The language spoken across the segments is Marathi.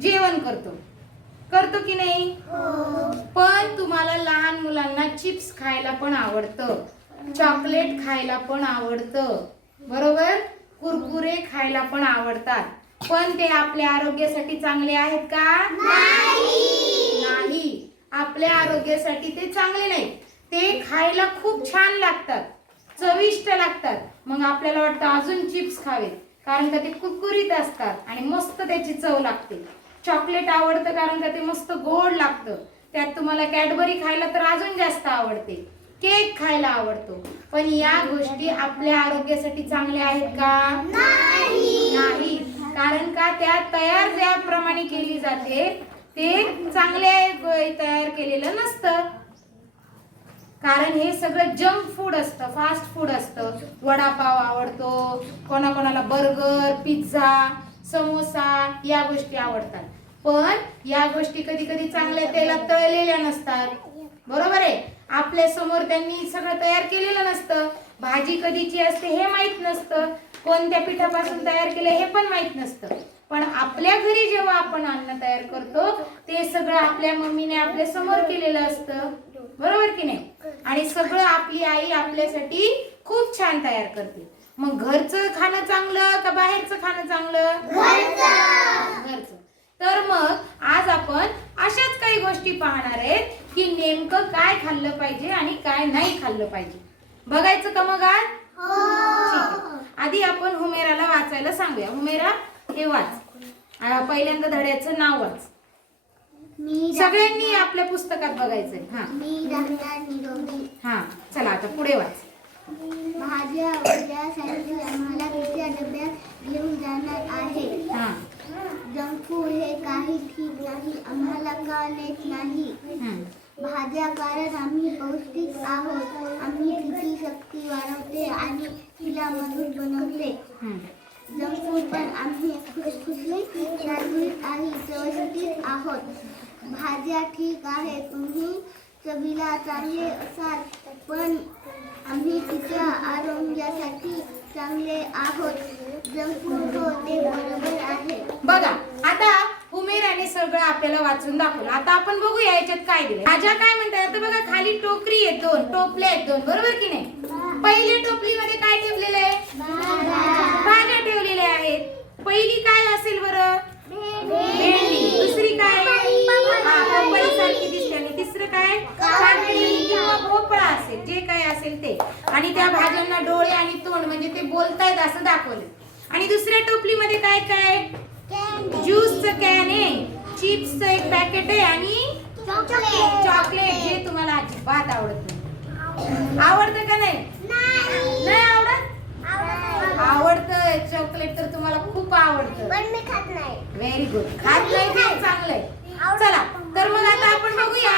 जेवण करतो, करतो की नाही? पण तुम्हाला लहान मुलांना चिप्स खायला पण आवडतं, चॉकलेट खायला पण आवडतं, बरोबर? कुरकुरे खायला पण आवडतात, पण ते आपल्या आरोग्यासाठी चांगले आहेत का? नाही, आपल्या आरोग्यासाठी ते चांगले नाही. ते खायला खूप छान लागतात, चविष्ट लागतात. मग आपल्याला वाटतं अजून चिप्स खावेत, कारण का ते कुरकुरीत असतात आणि मस्त त्याची चव लागते. चॉकलेट आवडतं कारण का ते मस्त गोड लागतं, त्यात तुम्हाला कॅडबरी खायला तर अजून जास्त आवडते, केक खायला आवडतो. पण या गोष्टी आपल्या आरोग्यासाठी चांगल्या आहेत का? नाही, कारण का त्या तयार ज्याप्रमाणे केली जाते ते चांगले तयार केलेलं नसतं. कारण हे सगळं जंक फूड असतं, फास्ट फूड असतं. वडापाव आवडतो, कोणाकोणाला बर्गर, पिझ्झा, समोसा या गोष्टी आवडतात. पण या गोष्टी कधी कधी चांगल्या तेलात तळलेल्या नसतात, बरोबर आहे? आपल्या समोर त्यांनी सगळं तयार केलेलं नसतं. भाजी कधीची असते हे माहित नसतं, कोणत्या पिठापासून तयार केलं हे पण माहित नसतं. पण आपल्या घरी जेव्हा आपण अन्न तयार करतो ते सगळं आपल्या मम्मीने आपल्या समोर केलेलं असतं, बरोबर की नाही? आणि सगळं आपली आई आपल्यासाठी खूप छान तयार करते. मग घरचं खाणं चांगलं का बाहेरचं खाणं चांगलं? घरचं. तर मग आज आपण अशाच काही गोष्टी पाहणार आहेत की नेमकं काय खाल्लं पाहिजे आणि काय नाही खाल्लं पाहिजे. बघायचं का मग आज? आधी आपण हुमेराला वाचायला सांगूया. हुमेरा, हे वाच. पहिल्यांदा धड्याचं नाव वाच. सगळ्यांनी आपल्या पुस्तकात बघायचंय. हा, चला आता पुढे वाच. भाज्या उद्यासाठी आम्हाला पिझ्झा डब्यात घेऊन जाणार आहे. जंक फूड हे काही ठीक नाही, आम्हाला का नेत नाही? भाज्या कारण आम्ही पौष्टिक आहोत, आम्ही तिची शक्ती वाढवते आणि तिला मजबूत बनवते. जंक फूड पण आम्ही खुसखुशीत, शारीरिक आणि चवचटीत आहोत. भाज्या ठीक आहे, तुम्ही चवीला चांगले असाल, पण आम्ही तिच्या आरोग्यासाठी चांगले आहोत. जंक फूड हो ते बरोबर आहे. बघा, आता हुमेराने सगळं आपल्याला वाचून दाखवलं. आता आपण बघूया याच्यात काय दिले. भाज्या काय म्हणतात? आता बघा, खाली टोकरी आहेत दोन, टोपल्या आहेत दोन, बरोबर की नाही? पहिली टोपलीमध्ये काय ठेवलेलं आहे? भाज्या ठेवलेल्या आहेत. पहिली काय असेल बरं? भेंडी. दुसरी काय? पपई सारखी दिसते. आणि तिसरं काय? काकडी किंवा भोपळा असेल, जे काय असेल ते. आणि त्या भाज्यांना डोळे आणि तोंड म्हणजे ते बोलतायत असं दाखवलं. आणि दुसऱ्या टोपलीमध्ये काय काय? ज्यूसचं कॅन आहे, चिप्सचं एक पॅकेट आहे आणि चॉकलेट, जे तुम्हाला अजिबात आवडत नाही. आवडतं का नाही? नाही आवडत? आवडतं. चॉकलेट तर तुम्हाला खूप आवडतं, पण मी खात नाही. Very good. खात नाही ते चांगलंय. चला, तर मग आता आपण बघूया.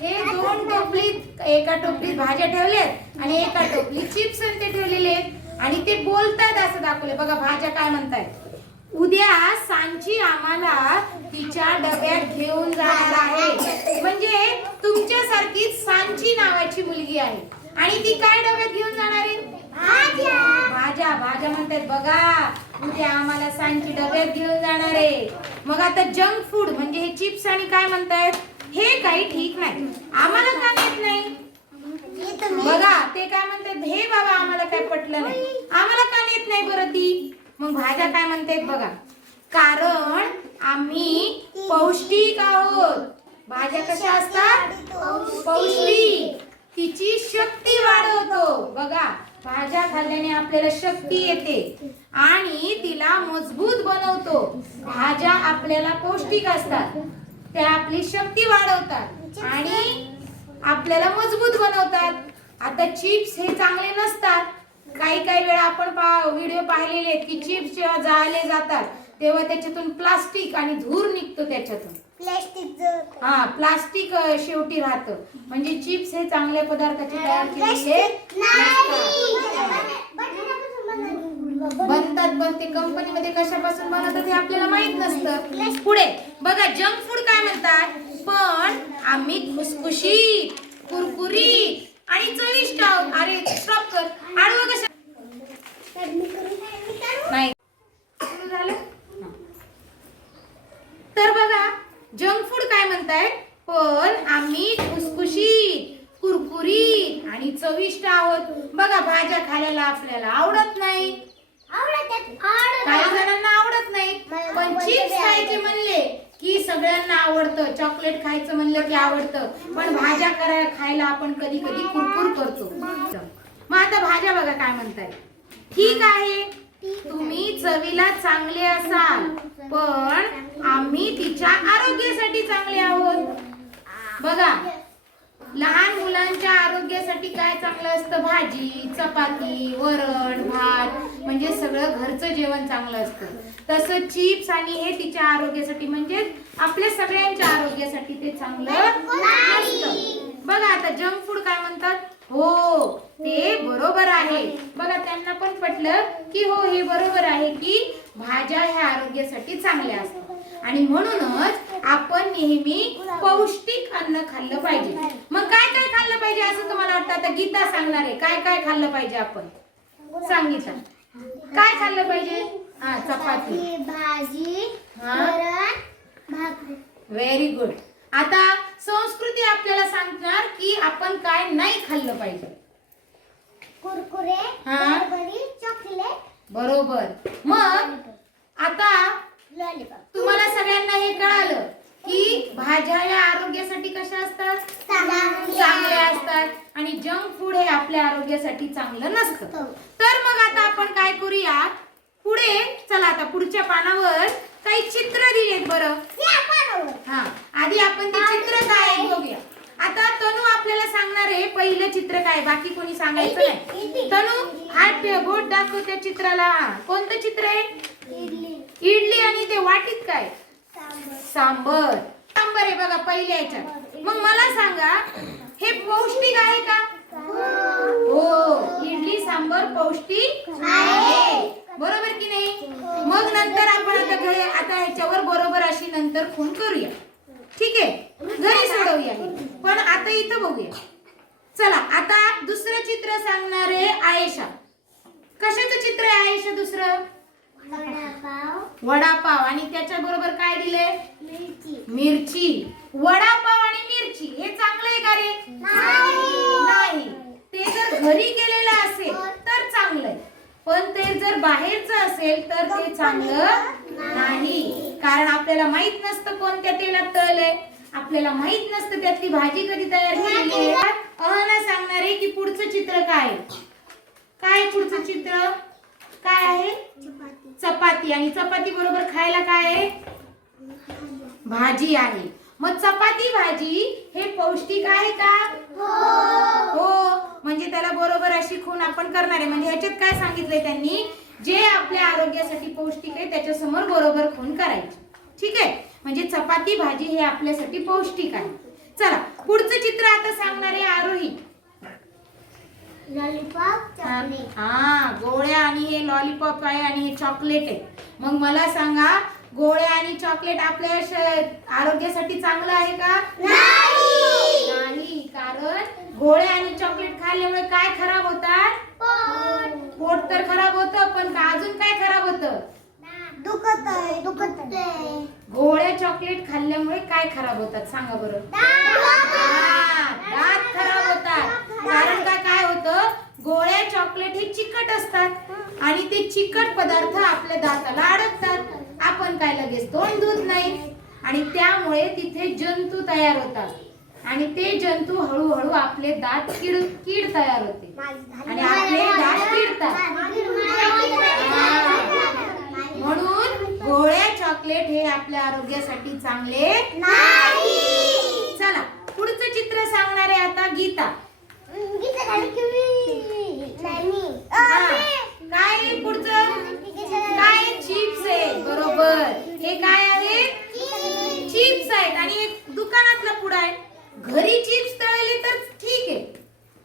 हे दोन टोपलीत, एका टोपलीत भाज्या ठेवल्यात आणि एका टोपलीत चिप्स आणि ते ठेवलेले आहेत आणि ते बोलतायत असं दाखवले. बघा, भाज्या काय म्हणतायत? उद्या सांची आम्हाला तिच्या डब्यात घेऊन जाणार आहे. म्हणजे तुमच्यासारखीच सांची नावाची मुलगी आहे आणि ती काय डब्यात घेऊन जाणार आहे? भाज्या. भाज्या म्हणतात बघा, उद्या आम्हाला सांची डब्यात घेऊन जाणार आहे. मग आता जंक फूड म्हणजे हे चिप्स आणि काय म्हणतायत, हे काही ठीक नाही, आम्हाला का नेत नाही? बघा, ते काय म्हणतात, हे बाबा आम्हाला काय पटलं नाही, आम्हाला का नेत नाही बरं ती? मग भाज्या काय म्हणतात बघा, कारण आम्ही पौष्टिक आहोत. भाज्या कशा असतात? पौष्टिक. तिची शक्ती वाढवतो. बघा, भाज्या खाल्ल्याने आपल्याला शक्ती येते आणि तिला मजबूत बनवतो. भाज्या आपल्याला पौष्टिक असतात, त्या आपली शक्ती वाढवतात आणि आपल्याला मजबूत बनवतात. आता चिप्स हे चांगले नसतात. काही काही वेळा आपण व्हिडिओ पाहिलेले आहेत की चिप्स जेव्हा जाळले जातात तेव्हा त्याच्यातून प्लास्टिक आणि धूर निघतो त्याच्यातून. प्लास्टिक शेवटी राहतं. म्हणजे चिप्स हे चांगल्या पदार्थाचे तयार केलेले बनतात, पण ते कंपनीमध्ये कशापासून बनवतात हे आपल्याला माहित नसतं. पुढे बघा, जंक फूड काय म्हणतात? पण आम्ही खुसखुशीत, कुरकुरीत आणि चविष्ट आहोत. अरे स्टॉप कर, आडवं कशा नाही झालं. तर बघा, आम्ही खुसखुशीत, कुरकुरीत आणि चविष्ट आहोत. बघा, भाज्या खायला आपल्याला आवडत नाही, काही जणांना आवडत नाही, पण चिप्स खायचे म्हणले की सगळ्यांना आवडतं. चॉकलेट खायचं म्हणलं की आवडतं, पण भाज्या खायला आपण कधी कधी कुरकुर करतो. मग आता भाज्या बघा काय म्हणताय. ठीक आहे, तुम्ही चवीला चांगले असाल, पण आम्ही तिच्या आरोग्यासाठी चांगले आहोत. बघा, लहान मुलांच्या आरोग्यासाठी काय चांगलं असतं? भाजी, चपाती, वरण, भात, म्हणजे सगळं घरचं जेवण चांगलं असतं. तसं चिप्स आणि हे तिच्या आरोग्यासाठी म्हणजे आपल्या सगळ्यांच्या आरोग्यासाठी ते चांगलं नसतं. बघा, आता जंक फूड काय म्हणतात? हो, ते बरोबर आहे. बघा, त्यांना पण पटलं की हो, हे बरोबर आहे की भाज्या ह्या आरोग्यासाठी चांगल्या असतात आणि म्हणूनच आपण नेहमी पौष्टिक अन्न खाल्लं पाहिजे. मग काय काय खाल्लं पाहिजे असं तुम्हाला वाटतं? आता गीता सांगणार आहे काय काय खाल्लं पाहिजे. आपण सांगितलं काय खाल्लं पाहिजे? चपाती, भाजी, वरण, भाकरी. Very good. आता संस्कृती आपल्याला सांगणार की आपण काय नाही खाल्लं पाहिजे. कुरकुरे, हा, चॉकलेट, बरोबर. मग आता लॉलीपॉप. तुम्हाला सगळ्यांना हे कळालं की भाज्या या आरोग्यासाठी कशा असतात? चांगल्या असतात आणि जंक फूड हे आपल्या आरोग्यासाठी चांगलं नसतं. तर मग आता आपण काय करूया पुढे. चला, आता पुढच्या पानावर काही चित्र दिलेत. बरं, हा, आधी आपण ते चित्र काय बघूया. आता तनू आपल्याला सांगणार आहे पहिलं चित्र काय, बाकी कोणी सांगायचं नाही. तनू, हात बोट दाखव त्या चित्राला. कोणतं चित्र आहे? इडली. आणि ते वाटीत काय? सांबर. सांबर आहे बघा पहिल्या याच्यात. मग मला सांगा, हे पौष्टिक आहे का? हो, इडली सांबर पौष्टिक आहे, बरोबर की नाही? मग नंतर आपण आता ह्याच्यावर बरोबर अशी नंतर खून करूया. ठीक आहे, घरी सोडवूया. पण आता इथं बघूया. चला, आता दुसरं चित्र सांगणार आहे आयेशा. कशाचं चित्र आहे आयेशा? दुसरं वडापाव. आणि त्याच्या बरोबर काय दिलंय? मिरची. वडापाव आणि मिरची हे चांगलं आहे का रे? नाही. ते जर घरी केलेलं असेल तर चांगलं आहे, पण ते जर बाहेरचं असेल तर ते चांगलं नाही. कारण आपल्याला माहित नसतं कोणत्या तेलात तळलंय, आपल्याला माहित नसतं त्यातली भाजी कधी तयार केलेली आहे. अहना सांगणार आहे की पुढचं चित्र काय? काय पुढचं चित्र काय आहे? चपाती. आणि चपाती बरोबर खायला काय आहे? भाजी आहे. मग चपाती भाजी हे पौष्टिक आहे का? हो, म्हणजे त्याला बरोबर अशी खूण आपण करणार आहे. म्हणजे ह्याच्यात काय सांगितलंय त्यांनी? जे आपल्या आरोग्यासाठी पौष्टिक आहे त्याच्या समोर बरोबर खूण करायची. ठीक आहे, म्हणजे चपाती भाजी हे आपल्यासाठी पौष्टिक आहे. चला, पुढचं चित्र आता सांगणार आहे आरोही. Lollipop, chocolate. हा, गोळ्या आणि हे लॉलीपॉप आहे आणि हे चॉकलेट आहे. मग मला सांगा, गोळ्या आणि चॉकलेट आपल्या आरोग्यासाठी चांगलं आहे का? नाही. कारण गोळ्या आणि चॉकलेट खाल्ल्यामुळे काय खराब होतात? पोट तर खराब होतं, पण अजून काय खराब होतं? दुखत. गोळ्या चॉकलेट खाल्ल्यामुळे काय खराब होतात सांगा बरं? दात खराब होतात. कारण काय होतं? गोळ्या चॉकलेट हे चिकट असतात आणि ते चिकट पदार्थ आपल्या दाताला अडकतात. आपण काय लगेच तोंड धुत नाही आणि त्यामुळे तिथे जंतू तयार होतात आणि ते जंतू हळूहळू आपले दात कीड तयार होते आणि आपले दात किडतात. म्हणून गोळ्या चॉकलेट हे आपल्या आरोग्यासाठी चांगले नाही. चला, पुढचं चित्र सांगणार आहे आता गीता. काय पुढचं काय? चिप्स आहे, बरोबर. हे काय आहे? चिप्स आहेत आणि एक दुकानातला पुडा आहे. घरी चिप्स तळले तर ठीक आहे,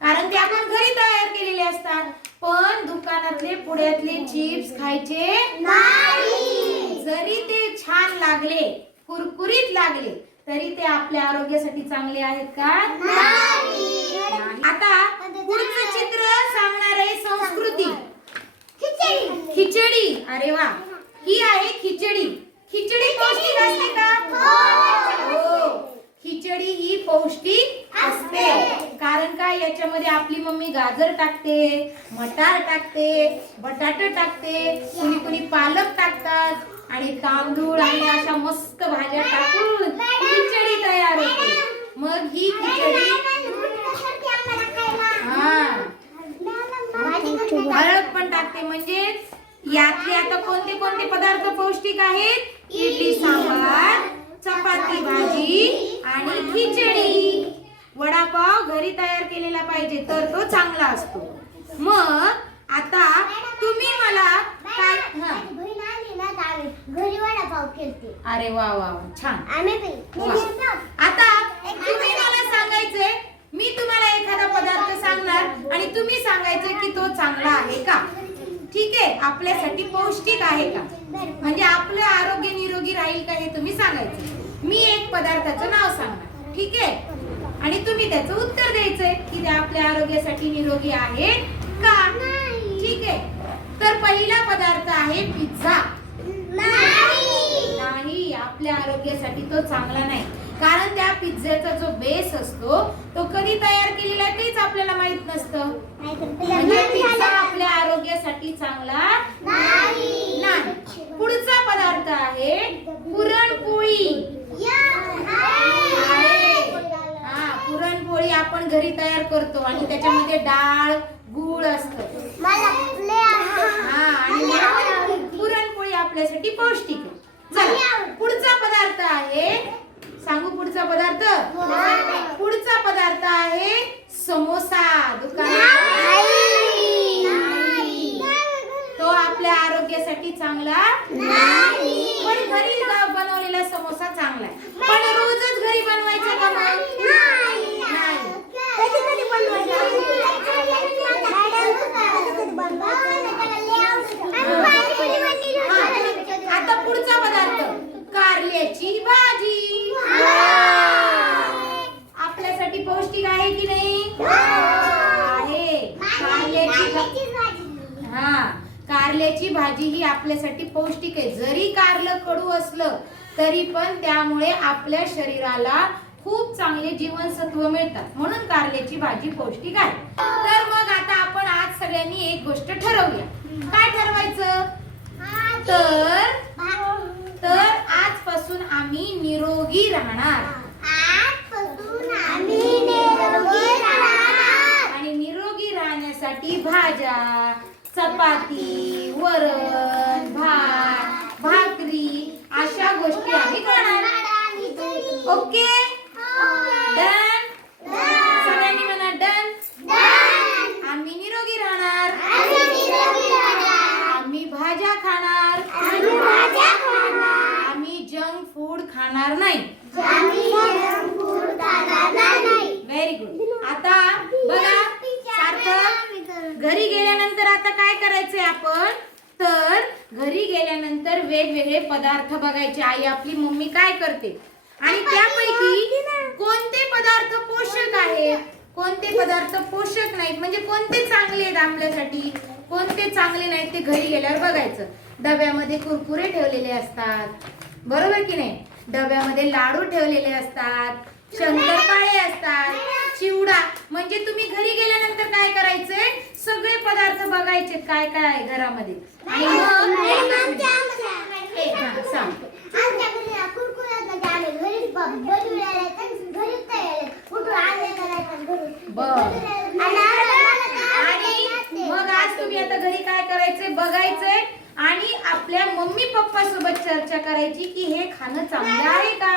कारण ते आपण घरी तयार केलेले असतात. पण दुकानातले पुड्यातले चिप्स खायचे नाही. जरी ते छान लागले, कुरकुरीत लागले, तरी ते आपल्या आरोग्यासाठी चांगले आहेत का? नाही. आता पुढचं चित्र सांगणार आहे संस्कृती. खिचडी. अरे वा, ही आहे खिचडी. खिचडी पौष्टिक असते का? हो. खिचडी ही पौष्टिक असते. कारण काय, याच्यामध्ये आपली मम्मी गाजर टाकते, मटार टाकते, बटाटे टाकते, कुणी कुणी पालक टाकतात आणि तांदूळ आणि अशा मस्त भाज्या टाकून खिचडी तयार होते. मग ही खिचडी हळद पण टाकते. म्हणजे यातले आता कोणते कोणते पदार्थ पौष्टिक आहेत? इडली सांबार, चपाती भाजी आणि खिचडी. वडापाव घरी तयार केलेला पाहिजे तर तो चांगला असतो. मग आता तुम्ही मला काय घरी वडापाव केलते. अरे वा वा वा, छान. आम्ही आता तुम्ही मला सांगायचे, मी तुम्हाला एखादा पदार्थ सांगणार आणि तुम्ही सांगायचे की तो चांगला आहे का, ठीक आहे, आपल्यासाठी पौष्टिक आहे का, म्हणजे आपलं आरोग्य निरोगी राहील का हे तुम्ही सांगायचं. मी एक पदार्थाचं नाव सांगणार, ठीक आहे, आणि तुम्ही त्याचं उत्तर द्यायचंय की ते आपल्या आरोग्यासाठी निरोगी आहे का, ठीक आहे. तर पहिला पदार्थ आहे पिझ्झा. नाही, आपल्या आरोग्यासाठी तो चांगला नाही. कारण त्या पिझ्झाचा जो बेस असतो तो कधी तयार केलेला आहे तेच आपल्याला माहित नसतं. म्हणजे पिझ्झा आपल्या आरोग्यासाठी चांगला नाही. पुढचा पदार्थ आहे पुरणपोळी. पुरणपोळी आपण घरी तयार करतो आणि त्याच्यामध्ये डाळ, गूळ असतं. आणि पुरणपोळी आपल्यासाठी पौष्टिक आहे. चला, पुढचा पदार्थ आहे, सांगू पुढचा पदार्थ? पुढचा पदार्थ आहे समोसा. दुकानात तो आपल्या आरोग्यासाठी चांगला नाही. पण घरी बनवलेला समोसा चांगला आहे. पण रोजच घरी बनवायचा का? नाही. आता पुढचा पदार्थ कारल्याची भाजी. आपल्यासाठी पौष्टिक आहे की नाही? आहे. कारल्याची भाजी ही आपल्यासाठी पौष्टिक आहे. जरी कारलं कडू असलं तरी पण त्यामुळे आपल्या शरीराला खूप चांगले जीवनसत्व मिळतात, म्हणून कारल्याची भाजी पौष्टिक आहे. तर मग आता आपण आज सगळ्यांनी एक गोष्ट ठरवूया. काय ठरवायचं? तर आजपासून आम्ही निरोगी राहणार. आणि निरोगी राहण्यासाठी भाज्या, चपाती, वरण, भात, भाकरी अशा गोष्टी आम्ही खाणार. Okay, done? सगळ्यांनी म्हणा डन. आम्ही निरोगी राहणार. आम्ही भाज्या खाणार. आम्ही जंक फूड खाणार नाही. Very good. आता बघा, सार्थक, घरी गेल्यानंतर आता काय करायचंय आपण? तर घरी गेल्यानंतर वेगवेगळे पदार्थ बघायचे. आई आपली मम्मी काय करते आणि त्यापैकी कोणते पदार्थ पोषक आहेत, कोणते पदार्थ पोषक नाहीत, म्हणजे कोणते चांगले आहेत आपल्यासाठी, कोणते चांगले नाहीत ते घरी गेल्यावर बघायचं. डब्यामध्ये कुरकुरे ठेवलेले असतात, बरोबर की नाही? डब्यामध्ये लाडू ठेवलेले असतात, शंकरपाळे असतात, चिवडा. म्हणजे तुम्ही घरी गेल्यानंतर काय करायचंय? सगळे पदार्थ बघायचे काय काय आहे घरामध्ये. आणि सांग. आणि मग आज तुम्ही आता घरी काय करायचंय बघायचंय आणि आपल्या मम्मी पप्पा सोबत चर्चा करायची की हे खाणं चांगलं आहे का.